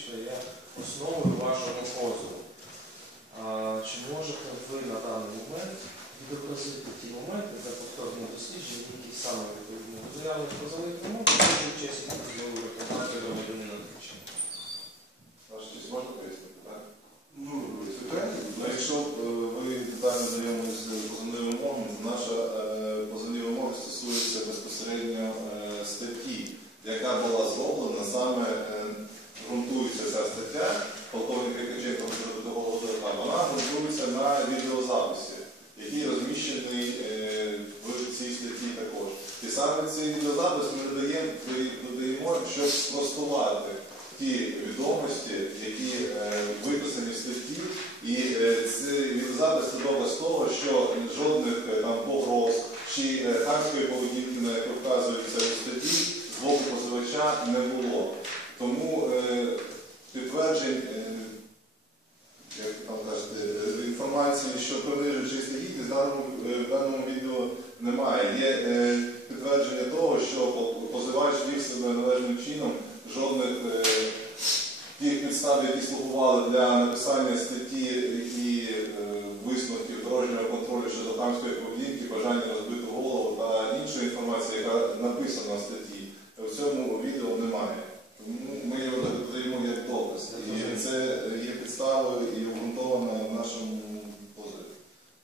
фактично є основою вашого позову. Чи можете ви на даний момент відобразити ті моменти за повторного дослідження, які саме відповідно заявлені про залежні, чесно, рекомендації громадянина? Саме цей відеозапис ми додаємо, додаємо щоб спростувати ті відомості, які е, виписані в статті, і е, цей відеозапис це доказ того, що жодних е, там погроз чи е, хамської поведінки, на яку вказується у статті, з боку позивача не було. Тому е, підтверджень, е, як ви там кажете, е, інформації, що принижує чисті гідність, в даному, е, в даному відео немає. Є е, підтвердження того, що по- позивач вів себе належним чином, жодних е, тих підстав, які слугували для написання статті і е, висновків дорожнього контролю щодо хамської поведінки, бажання розбити голову та іншої інформації, яка написана в статті, в цьому відео немає. Тому ми його додаємо як доказ. І це є підставою і обґрунтовано в нашому позові.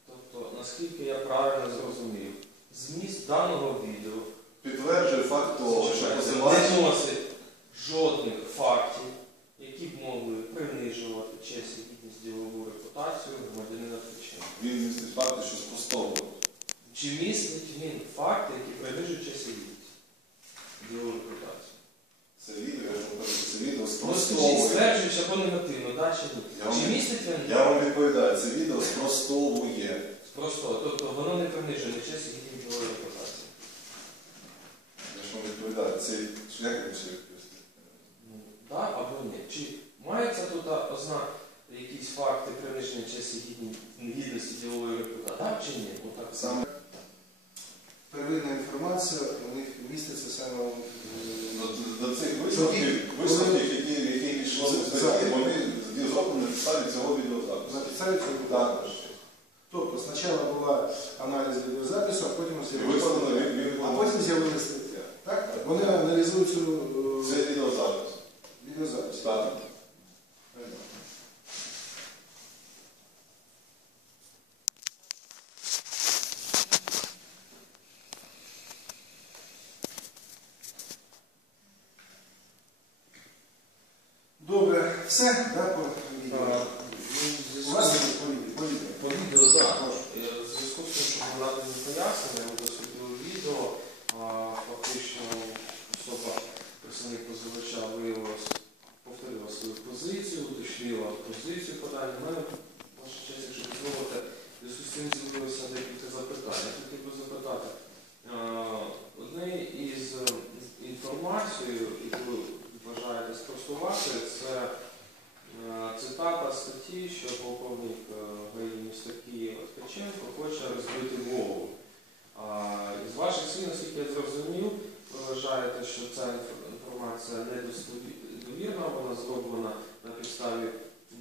Тобто, наскільки я правильно зрозумів, зміст даного відео Підтверджує факт того, що позивач не носить жодних фактів, які б могли принижувати честь і гідність ділову репутацію громадянина Турчини. він містить факти, що спростовував. Чи містить він факти, які принижують честь і гідність ділову репутацію? Це відео, я вам кажу, це відео Ну спростовує. стверджуючи або негативно, да, чи ні? Чи містить він? Я вам відповідаю, це відео спростовує. Просто, тобто воно не принижує честь і гідність ділової репутації. Я ж вам відповідаю, це як це відповісти? Ну, так або ні. Чи мається тут ознак якісь факти приниження честі гідності ділової репутації? Так чи ні? Ну, так. Саме Первинна інформація у них міститься саме до, до цих висновків, висновків, які, які пішли в статті, вони зроблені на підставі цього на відеозапису. підставі цього Так. Тобто спочатку була аналіз відеозапису, а потім І Вони аналізують цю е, Це відеозапис. відеозапис. Так. Добре, все, да, по відео? Так. У вас є по відео? По відео. Так. Е, В зв'язку з тим, що були надані пояснення, ми дослідили відео, а, фактично особа, представник позивача виявилась, повторила свою позицію, уточнила позицію подання. У мене, ваша честь, якщо дозволите, зв'язку з цим декілька запитань. Я хотів би запитати, а, одне із е, інформацією, яку ви бажаєте спростувати, це Е, Цитата статті, що полковник е, ГАІ міста Києва Ткаченко хоче розбити голову. З ваших слів, наскільки я зрозумів, ви вважаєте, що ця інформація недостовірна, вона зроблена на підставі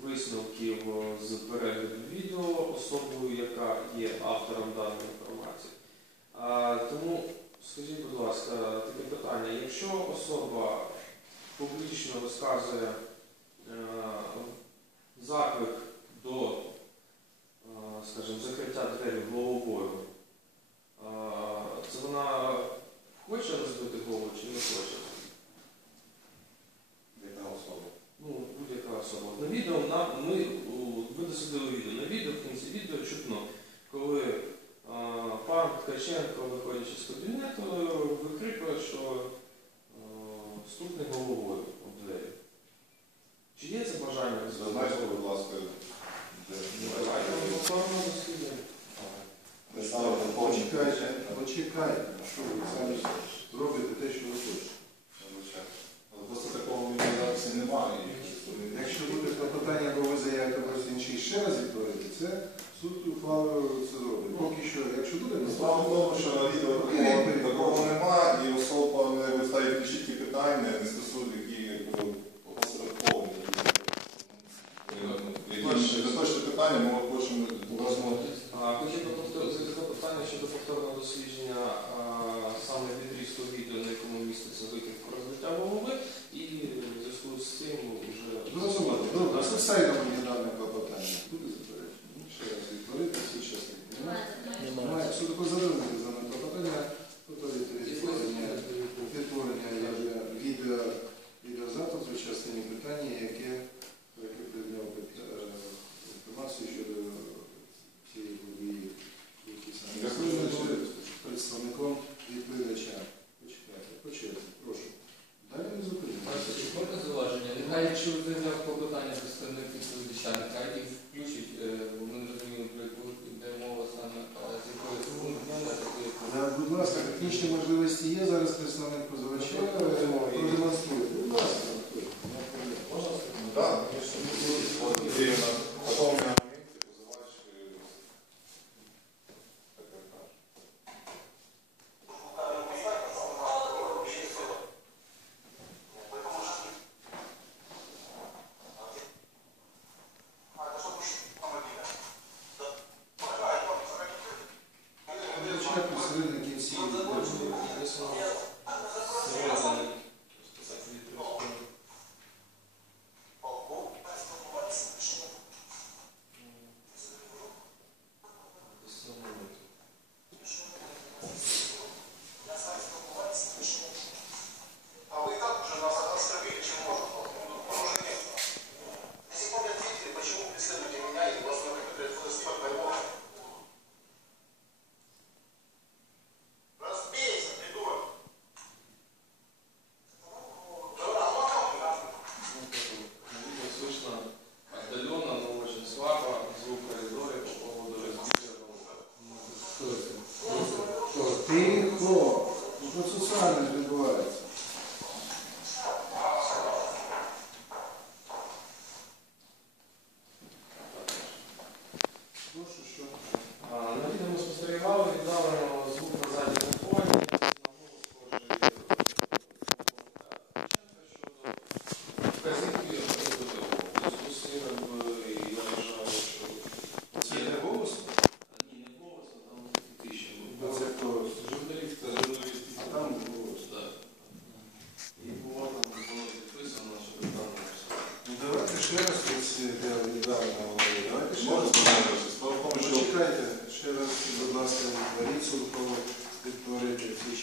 висновків е, з перегляду відео особою, яка є автором даної інформації. Тому скажіть, будь ласка, таке питання. Якщо особа публічно розказує е, заклик до, е, скажімо, закриття двері головою, е, це вона хоче розбити голову чи не хоче? Яка особа? Ну, будь-яка особа. На відео на, ми, у, ви дослідили відео. На відео, в кінці відео чутно, коли е, пан Ткаченко, виходячи з кабінету, викрикує, що е, saíram. Будь ласка, технічні можливості є зараз представник позивача. Продемонструйте. Будь ласка.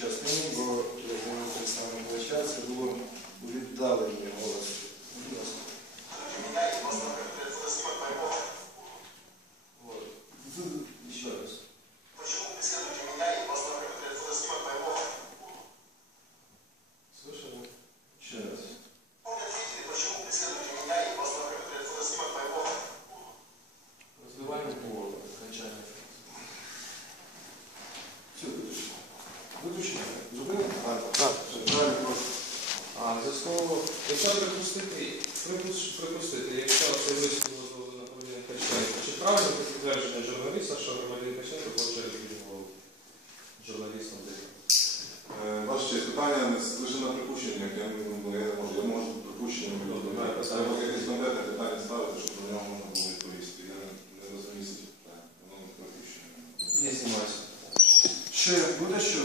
частині, бо як говорив Олександр Миколаївич, це було у зв'язку, якщо припустити, припустити, якщо цей лист було зроблено громадянин Каченко, чи правильно це підтвердження журналіста, що громадянин Каченко хоче відмову журналістам дитина? Е, ваше честь, питання лише на припущеннях, я не можу, я можу припущенням відповідати. Треба якесь конкретне питання ставити, щоб до нього можна було відповісти. Я не розумію ці питання, воно не припущення. Не знімаюся. Ще буде що?